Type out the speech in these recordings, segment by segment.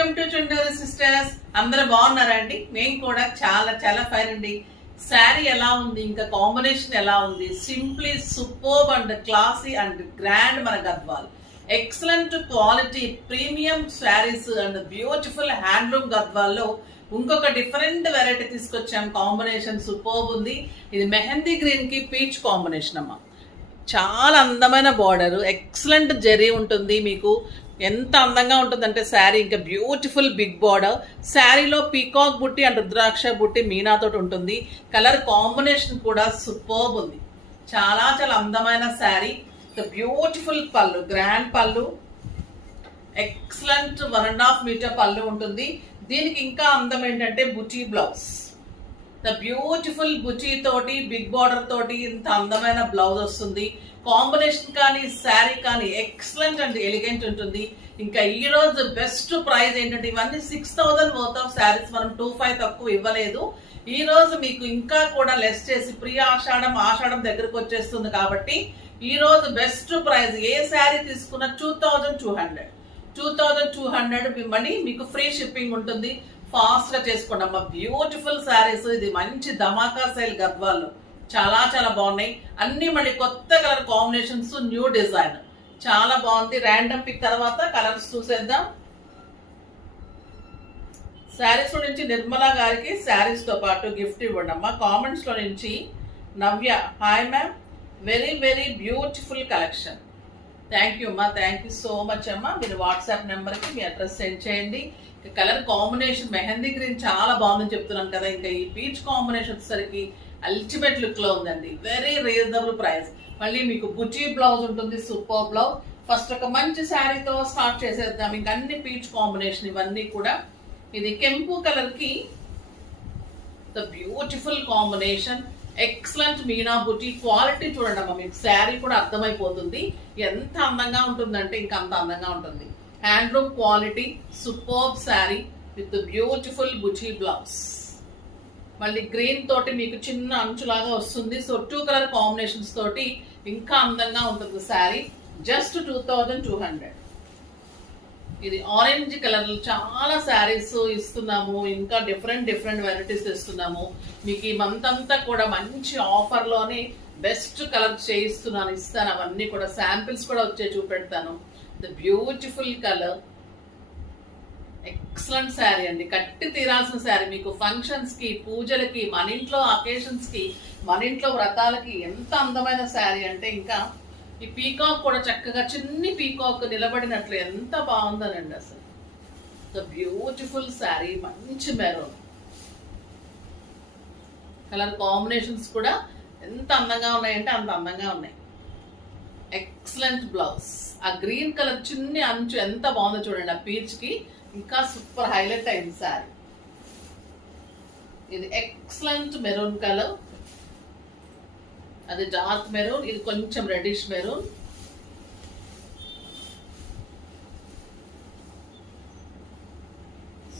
Welcome to Chunduru sisters. అందరూ బాగున్నారా అండి? మేము కూడా చాలా చాలా ఫైన్ అండి. శారీ ఎలా ఉంది, ఇంకా కాంబినేషన్ ఎలా ఉంది? Simply superb and classy and grand మన Gadwal. Excellent quality premium sarees and beautiful handloom గద్వాల్లో ఇంకొక డిఫరెంట్ వెరైటీ తీసుకొచ్చాం. కాంబినేషన్ సూపర్బ్ ఉంది. ఇది మెహందీ గ్రీన్ కి పీచ్ కాంబినేషన్ అమ్మా. చాలా అందమైన బార్డర్, ఎక్సలెంట్ జరీ ఉంటుంది. మీకు ఎంత అందంగా ఉంటుందంటే శారీ, ఇంకా బ్యూటిఫుల్ బిగ్ బార్డర్. శారీలో పీకాక్ బుట్టి అండ్ రుద్రాక్ష బుట్టి మీనాతోటి ఉంటుంది. కలర్ కాంబినేషన్ కూడా సూపర్బ్ ఉంది. చాలా చాలా అందమైన శారీ. బ్యూటిఫుల్ పళ్ళు, గ్రాండ్ పళ్ళు, ఎక్సలెంట్ 1.5 మీటర్ పళ్ళు ఉంటుంది. దీనికి ఇంకా అందం ఏంటంటే బుటీ బ్లౌజ్. ద బ్యూటిఫుల్ బుటీ తోటి బిగ్ బార్డర్ తోటి ఇంత అందమైన బ్లౌజ్ వస్తుంది. కాంబినేషన్ కానీ శారీ కానీ ఎక్సలెంట్ అండ్ ఎలిగెంట్ ఉంటుంది. ఇంకా ఈ రోజు బెస్ట్ ప్రైస్ ఏంటంటే ఇవన్నీ 6,000 వర్త్ ఆఫ్ శారీస్ మనం 2,500 తక్కువ ఇవ్వలేదు. ఈ రోజు మీకు ఇంకా కూడా లెస్ చేసి ప్రియ ఆషాఢం దగ్గరకు వచ్చేస్తుంది కాబట్టి ఈ రోజు బెస్ట్ ప్రైస్ ఏ శారీ తీసుకున్నా 2,200 మనీ మీకు ఫ్రీ షిప్పింగ్ ఉంటుంది. ఫాస్ట్ గా చేసుకోండి అమ్మా. బ్యూటిఫుల్ శారీస్. ఇది మంచి ధమాకా సేల్ గద్వాల్లో చాలా చాలా బాగున్నాయి. అన్ని మళ్ళీ కొత్త కలర్ కాంబినేషన్స్, న్యూ డిజైన్ చాలా బాగుంది. ర్యాండమ్ పిక్ తర్వాత కలర్స్ చూసేద్దాం. శారీస్ లో నుంచి నిర్మలా గారికి శారీస్ తో పాటు గిఫ్ట్ ఇవ్వండి అమ్మా. కామెంట్స్ లో నుంచి Navya, hi ma'am, very very beautiful collection. Thank you అమ్మా, థ్యాంక్ యూ సో మచ్ అమ్మా. మీరు వాట్సాప్ నెంబర్కి మీ అడ్రస్ సెండ్ చేయండి. కలర్ కాంబినేషన్ మెహందీ గ్రీన్ చాలా బాగుందని చెప్తున్నాను కదా. ఇంకా ఈ పీచ్ కాంబినేషన్ వచ్చేసరికి అల్టిమేట్ లుక్ లో ఉందండి. Very reasonable price. మళ్ళీ మీకు బుటీ బ్లౌజ్ ఉంటుంది, సూపర్ బ్లౌజ్. ఫస్ట్ ఒక మంచి శారీతో స్టార్ట్ చేసేద్దాం. ఇంకా అన్ని పీచ్ కాంబినేషన్ ఇవన్నీ కూడా. ఇది కెంపు కలర్ కి the beautiful combination, excellent Meena buti. Quality చూడండి అమ్మా, మీకు శారీ కూడా అర్థమైపోతుంది ఎంత అందంగా ఉంటుందంటే ఇంకా అంత అందంగా ఉంటుంది. Handloom quality, superb sari with beautiful buti blouse. మళ్ళీ గ్రీన్ తోటి మీకు చిన్న అంచులాగా వస్తుంది. సో 2 కలర్ కాంబినేషన్స్ తోటి ఇంకా అందంగా ఉంటుంది శారీ. జస్ట్ 2,200. ఇది ఆరెంజ్ కలర్ చాలా శారీస్ ఇస్తున్నాము. ఇంకా డిఫరెంట్ వెరైటీస్ ఇస్తున్నాము మీకు. ఈ మంత్ అంతా కూడా మంచి ఆఫర్ లోనే బెస్ట్ కలర్ ఇస్తాను. అవన్నీ కూడా శాంపిల్స్ కూడా వచ్చే చూపెడతాను. The beautiful colour, excellent saree అండి. కట్టి తీరాల్సిన శారీ. మీకు ఫంక్షన్స్ కి, పూజలకి, మన ఇంట్లో అకేషన్స్ కి, మన ఇంట్లో వ్రతాలకి ఎంత అందమైన శారీ అంటే ఇంకా ఈ పీకాక్ కూడా చక్కగా చిన్ని పీకాక్ నిలబడినట్లు ఎంత బాగుందనండి అసలు. ద బ్యూటిఫుల్ శారీ, మంచి మెరూన్ కలర్ కాంబినేషన్స్ కూడా ఎంత అందంగా ఉన్నాయంటే అంత అందంగా ఉన్నాయి. Excellent blouse. ఆ గ్రీన్ కలర్ చిన్ని అంచు ఎంత బాగుందో చూడండి. ఆ పీచ్ కి ఇంకా సూపర్ హైలైట్ అయింది శారీ. ఇది ఎక్సలెంట్ మెరూన్ కలర్, అది డార్క్ మెరూన్, ఇది కొంచెం రెడిష్ మెరూన్.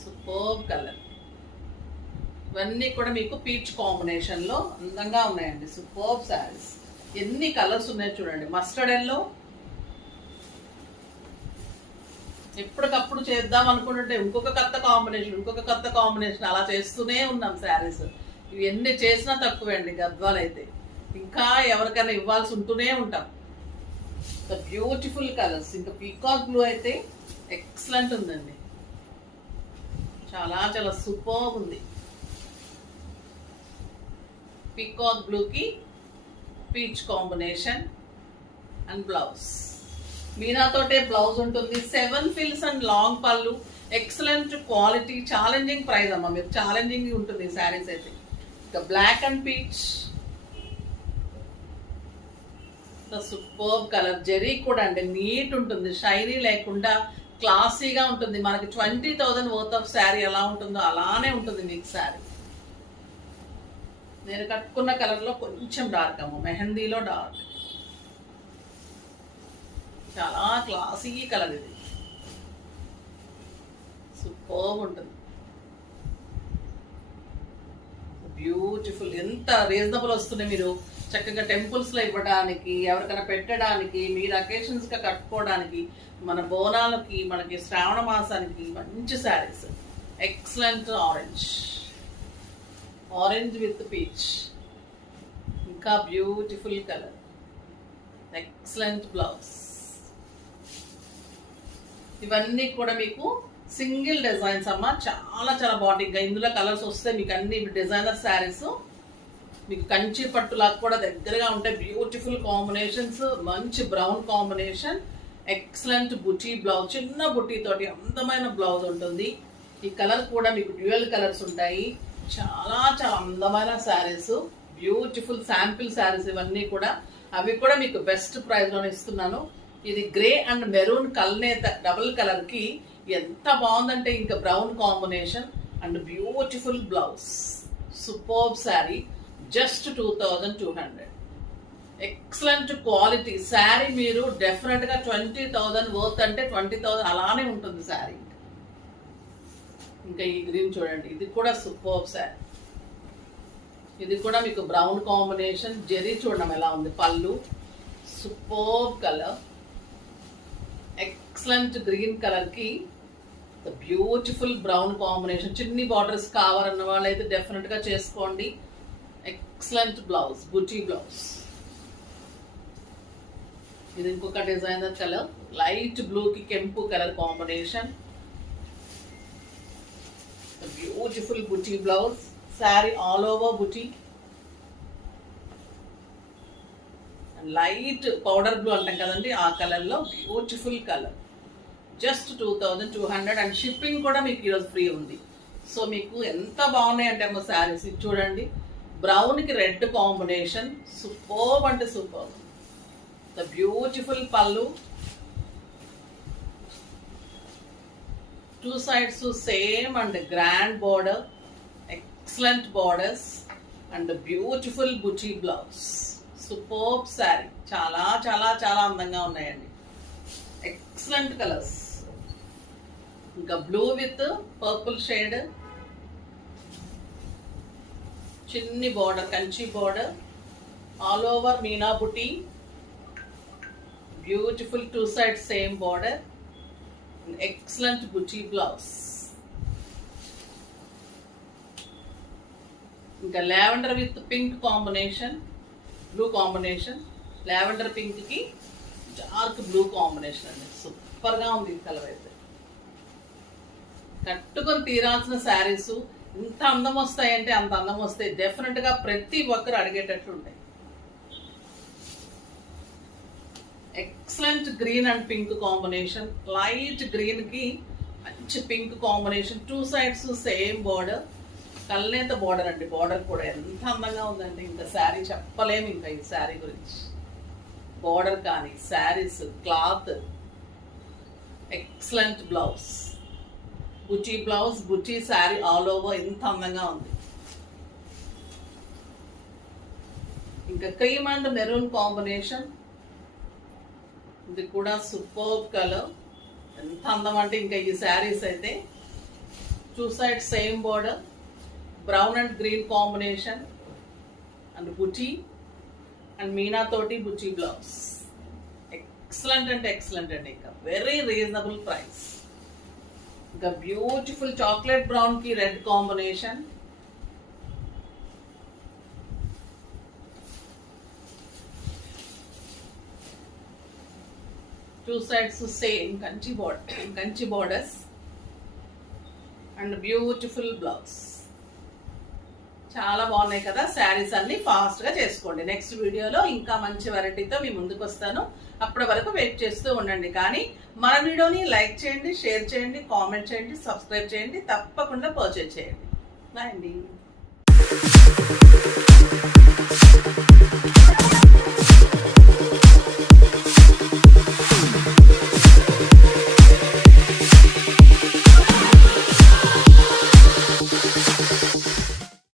Super colour. ఇవన్నీ కూడా మీకు పీచ్ కాంబినేషన్ లో అందంగా ఉన్నాయండి. సూపర్ శారీస్. ఎన్ని కలర్స్ ఉన్నాయో చూడండి. మస్టర్డ్ ఎల్లో, ఎప్పటికప్పుడు చేద్దాం అనుకుంటుంటే ఇంకొక కొత్త కాంబినేషన్ అలా చేస్తూనే ఉన్నాం శారీస్. ఇవి ఎన్ని చేసినా తక్కువే అండి గద్వాల్ అయితే. ఇంకా ఎవరికైనా ఇవ్వాల్సి ఉంటూనే ఉంటాం. The beautiful colours. ఇంకా పీకాక్ బ్లూ అయితే ఎక్సలెంట్ ఉందండి. చాలా చాలా సూపర్ ఉంది. పీకాక్ బ్లూ కి పీచ్ కాంబినేషన్ అండ్ బ్లౌజ్. మీనాతోటే బ్లౌజ్ ఉంటుంది. 7 ఫిల్స్ అండ్ లాంగ్ పళ్ళు, ఎక్సలెంట్ క్వాలిటీ, ఛాలెంజింగ్ ప్రైస్ అమ్మా. మీరు ఛాలెంజింగ్ ఉంటుంది శారీస్ అయితే. ఇంకా black and peach, super colour. Zari కూడా అండి నీట్ ఉంటుంది, షైనీ లేకుండా క్లాసీగా ఉంటుంది. మనకి 20,000 వర్త్ ఆఫ్ శారీ ఎలా ఉంటుందో అలానే ఉంటుంది మీకు శారీ. నేను కట్టుకున్న కలర్ లో కొంచెం డార్క్ అమ్మ, మెహందీలో డార్క్. చాలా క్లాసీ కలర్ ఇది. సూపర్ ఉంటుంది. బ్యూటిఫుల్. ఎంత రీజనబుల్ వస్తున్నాయి. మీరు చక్కగా టెంపుల్స్లో ఇవ్వడానికి, ఎవరికైనా పెట్టడానికి, మీరు అకేషన్స్గా కట్టుకోవడానికి, మన బోనాలకి, మనకి శ్రావణ మాసానికి మంచి saris. Excellent orange with peach, ఇంకా బ్యూటిఫుల్ కలర్, ఎక్సలెంట్ బ్లౌజ్. ఇవన్నీ కూడా మీకు సింగిల్ డిజైన్స్ అమ్మ, చాలా చాలా బాగుంటాయి. ఇంకా ఇందులో కలర్స్ వస్తే మీకు అన్ని డిజైనర్ శారీస్, మీకు కంచి పట్టులాగా కూడా దగ్గరగా ఉంటాయి. బ్యూటిఫుల్ కాంబినేషన్స్, మంచి brown combination, excellent buti blouse, చిన్న బుటీ తోటి అందమైన బ్లౌజ్ ఉంటుంది. ఈ కలర్ కూడా మీకు డ్యూయల్ కలర్స్ ఉంటాయి. చాలా చాలా అందమైన శారీస్, బ్యూటిఫుల్ శాంపిల్ శారీస్ ఇవన్నీ కూడా. అవి కూడా మీకు బెస్ట్ ప్రైస్లోనే ఇస్తున్నాను. ఇది గ్రే అండ్ మెరూన్ కల్నేత డబుల్ కలర్కి ఎంత బాగుందంటే, ఇంకా brown combination and beautiful blouse. Superb sari, just 2200. Excellent quality sari. మీరు డెఫినెట్గా 20,000 వర్త్ అంటే 20,000 అలానే ఉంటుంది శారీ. ఇంకా ఈ గ్రీన్ చూడండి, ఇది కూడా సూపర్బ్ శారీ. ఇది కూడా మీకు బ్రౌన్ కాంబినేషన్, జెరీ చూడడం ఎలా ఉంది, పళ్ళు సూపర్బ్ కలర్. ఎక్సలెంట్ గ్రీన్ కలర్కి బ్యూటిఫుల్ బ్రౌన్ కాంబినేషన్. చిన్ని బార్డర్స్ కావాలన్న వాళ్ళైతే డెఫినెట్గా చేసుకోండి. ఎక్సలెంట్ బ్లౌజ్, బుటీ బ్లౌజ్. ఇది ఇంకొక డిజైనర్ కలర్, లైట్ బ్లూకి కెంపు colour combination. Beautiful buti blouse. Sari all over బుటీ. లైట్ పౌడర్ బ్లూ అంటాం కదండి, ఆ కలర్లో beautiful colour. Just 2200. And shipping కూడా మీకు ఈరోజు ఫ్రీ ఉంది. సో మీకు ఎంత బాగున్నాయి అంటే ఏమో శారీస్. ఇది చూడండి, బ్రౌన్కి రెడ్ కాంబినేషన్, సూపర్బ్ అంటే సూపర్బ్. ద బ్యూటిఫుల్ పళ్ళు, 2 sides same and grand border, excellent borders and beautiful buti blouse. Superb saree, చాలా చాలా చాలా అందంగా ఉన్నాయండి. Excellent colours. ఇంకా బ్లూ విత్ పర్పుల్ షేడ్, చిన్ని border, Kanchi border, all over meena buti, beautiful 2 sides same border, excellent buti blouse. ఇంకా lavender with pink combination, blue combination, lavender పింక్కి dark blue combination అండి. సూపర్గా ఉంది ఈ కలర్ అయితే. కట్టుకొని తీరాల్సిన శారీస్. ఇంత అందం వస్తాయంటే అంత అందం వస్తాయి. డెఫినెట్గా ప్రతి ఒక్కరు అడిగేటట్లు ఉంటాయి. Excellent green and pink combination, light గ్రీన్కి మంచి pink combination, 2 sides same border, కల్నేత బార్డర్ అండి. బార్డర్ కూడా ఎంత అందంగా ఉందండి. ఇంకా శారీ చెప్పలేము ఇంకా ఈ శారీ గురించి. బార్డర్ కానీ, శారీస్, క్లాత్, ఎక్సలెంట్ బ్లౌజ్, బుటీ బ్లౌజ్, బుటీ శారీ ఆల్ ఓవర్ ఎంత అందంగా ఉంది. ఇంకా క్రీమ్ అండ్ మెరూన్ కాంబినేషన్, ఇది కూడా సూపర్బ్ కలర్. ఎంత అందం అంటే ఇంకా ఈ శారీస్ అయితే. 2 sides same border, brown and green combination and buti and meena తోటి బుటీ బ్లౌజ్. ఎక్సలెంట్ అంటే ఎక్సలెంట్ అండి. ఇంకా వెరీ రీజనబుల్ ప్రైస్. ఇంకా బ్యూటిఫుల్ చాక్లెట్ బ్రౌన్కి red combination, two sides same Kanchi borders and beautiful blouse. చాలా బాగున్నాయి కదా శారీస్ అన్ని. ఫాస్ట్గా చేసుకోండి. నెక్స్ట్ వీడియోలో ఇంకా మంచి వెరైటీతో మీ ముందుకు వస్తాను. అప్పటి వరకు వెయిట్ చేస్తూ ఉండండి. కానీ మన వీడియోని లైక్ చేయండి, షేర్ చేయండి, కామెంట్ చేయండి, సబ్స్క్రైబ్ చేయండి, తప్పకుండా పర్చేజ్ చేయండి. బాయ్ అండి.